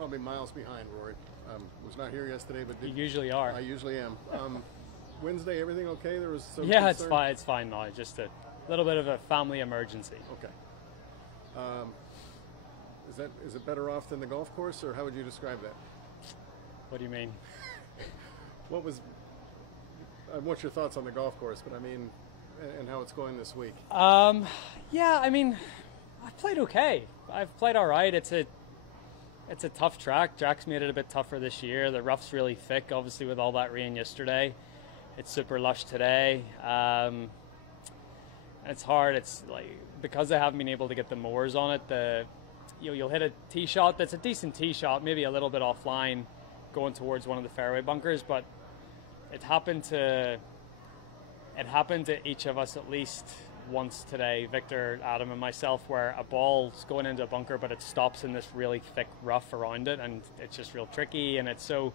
Probably miles behind, Rory. Was not here yesterday, but You usually are. I usually am. Wednesday, everything okay? There was some Yeah, concern? it's fine. It's fine now. Just a little bit of a family emergency. Okay. Is it better off than the golf course, or how would you describe that? What do you mean? What's your thoughts on the golf course? But I mean, and how it's going this week? Yeah, I mean, I've played okay. I've played all right. It's a tough track. Jack's made it a bit tougher this year. The rough's really thick, obviously, with all that rain yesterday. It's super lush today. It's hard. It's like, because they haven't been able to get the mowers on it, you'll hit a tee shot that's a decent tee shot, maybe a little bit offline, going towards one of the fairway bunkers, but it happened to each of us at least once today, Victor, Adam, and myself, where a ball's going into a bunker, but it stops in this really thick rough around it, and it's just real tricky. And it's so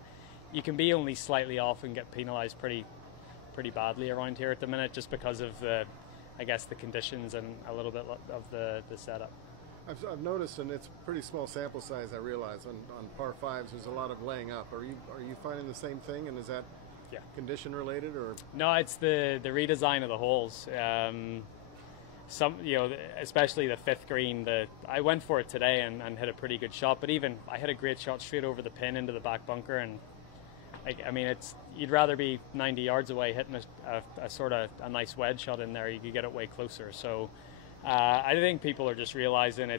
you can be only slightly off and get penalised pretty badly around here at the minute, just because of the conditions and a little bit of the setup. I've noticed, and it's a pretty small sample size, I realize, on par fives there's a lot of laying up. Are you finding the same thing, and is that condition related, or? No, it's the redesign of the holes. Especially the fifth green. I went for it today and hit a pretty good shot, but even I hit a great shot straight over the pin into the back bunker, and you'd rather be 90 yards away hitting a sort of a nice wedge shot in there. You could get it way closer. So I think people are just realizing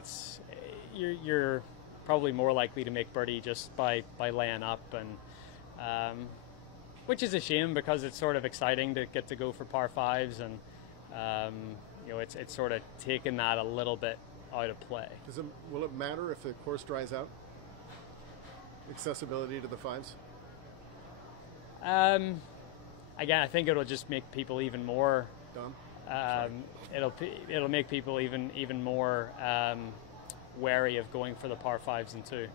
you're probably more likely to make birdie just by laying up, and which is a shame, because it's sort of exciting to get to go for par fives, and it's sort of taken that a little bit out of play. Will it matter if the course dries out? Accessibility to the fives? Again, I think it'll just make people even more dumb. It'll make people even more wary of going for the par fives and two.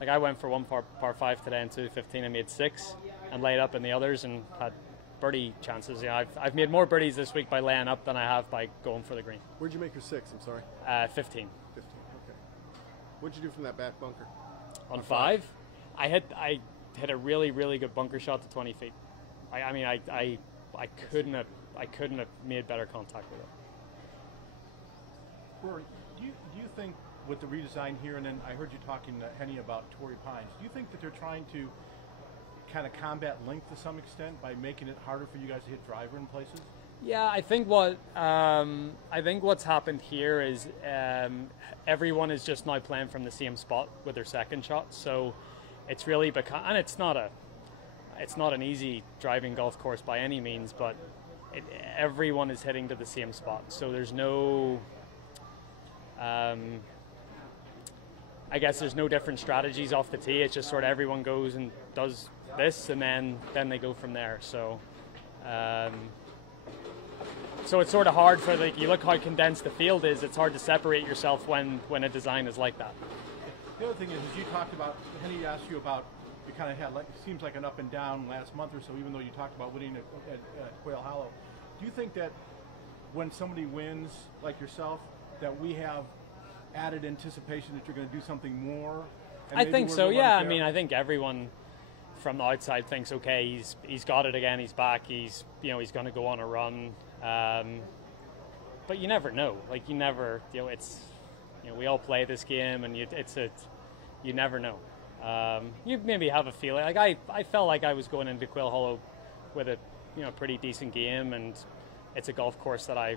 Like, I went for one par five today in 2:15. I made 6 and laid up in the others and had birdie chances. I've made more birdies this week by laying up than I have by going for the green. Where'd you make your 6? I'm sorry. 15. 15. Okay. What'd you do from that back bunker? On 5, I hit a really, really good bunker shot to 20 feet. I couldn't have made better contact with it. Rory, do you think with the redesign here, and then I heard you talking to Henny about Torrey Pines, do you think that they're trying to kind of combat length to some extent by making it harder for you guys to hit driver in places? Yeah, I think what's happened here is everyone is just now playing from the same spot with their second shot. So it's really become, and it's not an easy driving golf course by any means, but everyone is hitting to the same spot. So there's no, I guess there's no different strategies off the tee. It's just sort of everyone goes and does this, and then they go from there. So so it's sort of hard for, like, you look how condensed the field is. It's hard to separate yourself when a design is like that. The other thing is you talked about, Henny asked you about, you kind of had, like, it seems like an up and down last month or so, even though you talked about winning at Quail Hollow. Do you think that when somebody wins, like yourself, that we have added anticipation that you're going to do something more? I think so, yeah. I mean, I think everyone from the outside thinks, okay, he's got it again, he's back, he's going to go on a run. But you never know. Like, you never, we all play this game, and you never know. You maybe have a feeling. Like, I felt like I was going into Quail Hollow with a pretty decent game, and it's a golf course that I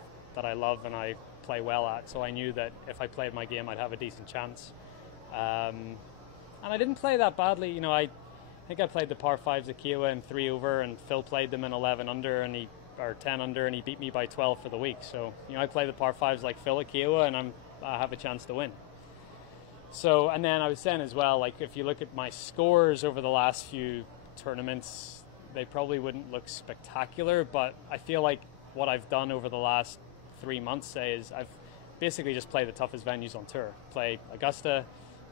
love and I play well at. So I knew that if I played my game, I'd have a decent chance. And I didn't play that badly. I think I played the par fives at Kiowa in 3 over, and Phil played them in 11 under, or 10 under, and he beat me by 12 for the week. So I play the par fives like Phil at Kiowa, and I have a chance to win. So, and then I was saying as well, like, if you look at my scores over the last few tournaments, they probably wouldn't look spectacular, but I feel like what I've done over the last 3 months, say, is I've basically just played the toughest venues on tour. Play Augusta,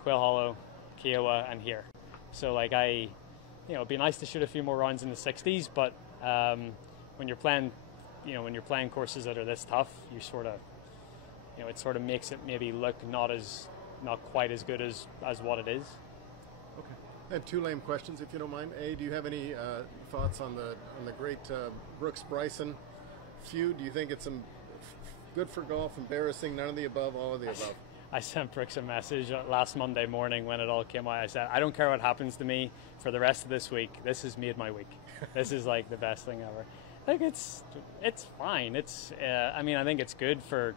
Quail Hollow, Kiowa, and here. So, like, it'd be nice to shoot a few more rounds in the 60s, but when you're playing courses that are this tough, you sort of, it sort of makes it maybe look not quite as good as what it is. Okay. I have two lame questions, if you don't mind. A, do you have any thoughts on the great Brooks Bryson feud? Do you think it's good for golf, embarrassing, none of the above, all of the above? I sent Brooks a message last Monday morning when it all came out. I said, I don't care what happens to me for the rest of this week. This has made my week. This is like the best thing ever. Like it's fine. It's I mean, I think it's good for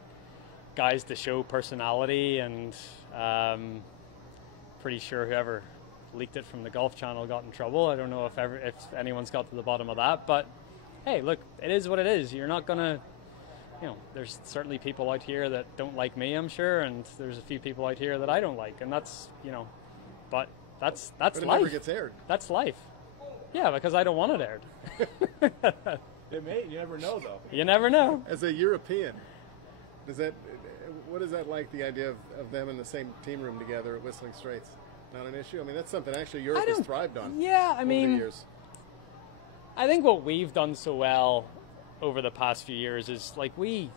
guys to show personality, and pretty sure whoever leaked it from the Golf Channel got in trouble. I don't know if anyone's got to the bottom of that, but hey, look, it is what it is. You're not gonna, there's certainly people out here that don't like me, I'm sure, and there's a few people out here that I don't like, and that's, but that's but it life. Never gets aired. That's life. Yeah, because I don't want it aired. It may. You never know, though. You never know. As a European, what is that like? The idea of them in the same team room together at Whistling Straits? Not an issue. I mean, that's something actually Europe has thrived on. Yeah, over the years. I think what we've done so well over the past few years is we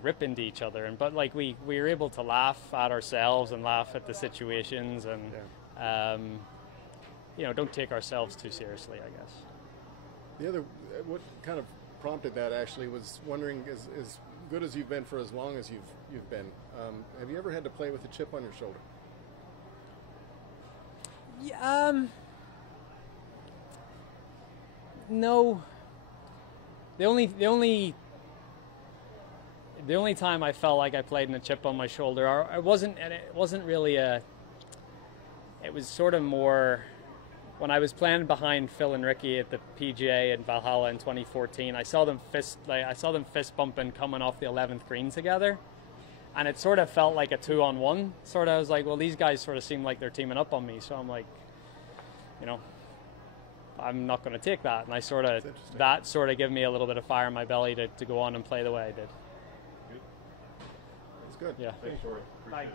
rip into each other, but we're able to laugh at ourselves and laugh at the situations, and don't take ourselves too seriously, I guess. The other, what kind of prompted that actually was wondering, as good as you've been for as long as you've been, have you ever had to play with a chip on your shoulder? Yeah, no. The only time I felt like I played in a chip on my shoulder, it wasn't really it was sort of more when I was playing behind Phil and Ricky at the PGA in Valhalla in 2014. I saw them fist bumping coming off the 11th green together, and it sort of felt like a 2-on-1. Sort of, I was like, well, these guys sort of seem like they're teaming up on me, so I'm like, I'm not going to take that. And that sort of gave me a little bit of fire in my belly to go on and play the way I did. It's good. Yeah. Thanks, Rory. Thanks.